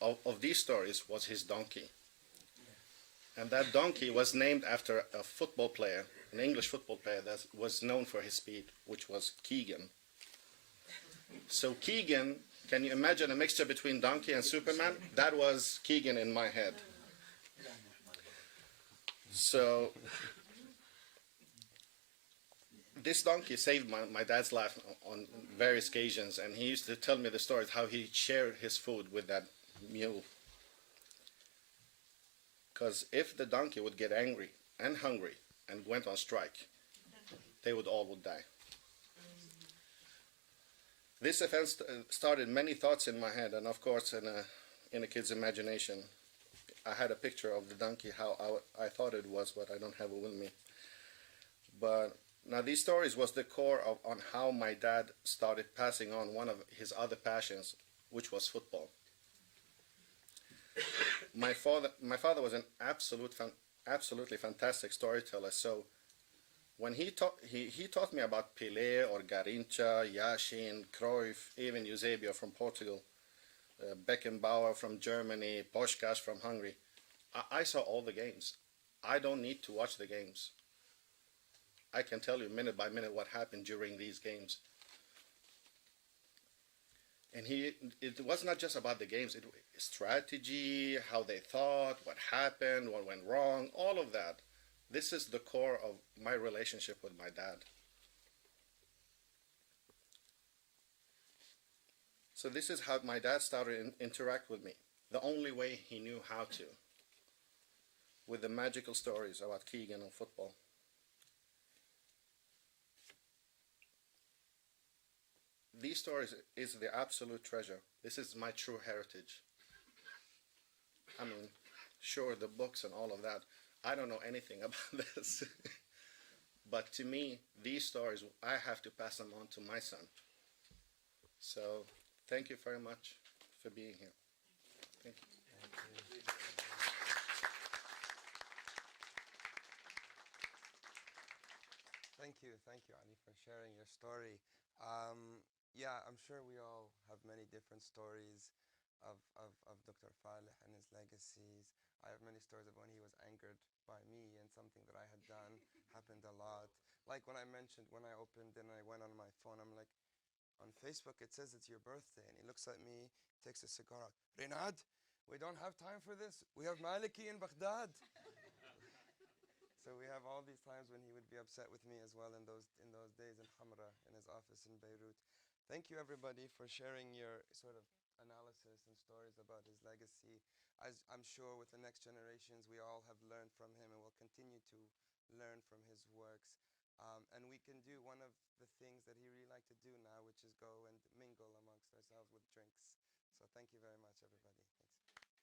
of these stories was his donkey. And that donkey was named after a football player, an English football player that was known for his speed, which was Keegan. So Keegan, can you imagine a mixture between donkey and Superman? That was Keegan in my head. So this donkey saved my dad's life on various occasions, and he used to tell me the stories how he shared his food with that mule. Because if the donkey would get angry and hungry and went on strike, they would die. This event started many thoughts in my head, and of course in a kid's imagination. I had a picture of the donkey, how I thought it was, but I don't have it with me. But now these stories was the core on how my dad started passing on one of his other passions, which was football. My father was an absolutely fantastic storyteller. So when he taught me about Pelé or Garrincha, Yashin, Cruyff, even Eusebio from Portugal. Beckenbauer from Germany, Puskás from Hungary. I saw all the games. I don't need to watch the games. I can tell you minute by minute what happened during these games. And it was not just about the games, it was strategy, how they thought, what happened, what went wrong, all of that. This is the core of my relationship with my dad. So this is how my dad started to interact with me. The only way he knew how to. With the magical stories about Keegan and football. These stories is the absolute treasure. This is my true heritage. I mean, sure, the books and all of that, I don't know anything about this. But to me, these stories, I have to pass them on to my son. So, thank you very much for being here. Thank you. Thank you, Ali, for sharing your story. Yeah, I'm sure we all have many different stories of Dr. Faleh and his legacies. I have many stories of when he was angered by me and something that I had done. Happened a lot. Like when I mentioned, when I opened and I went on my phone, I'm like, on Facebook it says it's your birthday. And he looks at me, takes a cigar out. Rinad, we don't have time for this. We have Maliki in Baghdad. So we have all these times when he would be upset with me as well in those days in Hamra, in his office in Beirut. Thank you everybody for sharing your sort of analysis and stories about his legacy. As I'm sure with the next generations, we all have learned from him and will continue to learn from his works. And we can do one of the things that he really liked to do now, which is go and mingle amongst ourselves with drinks. So thank you very much, everybody. Thanks.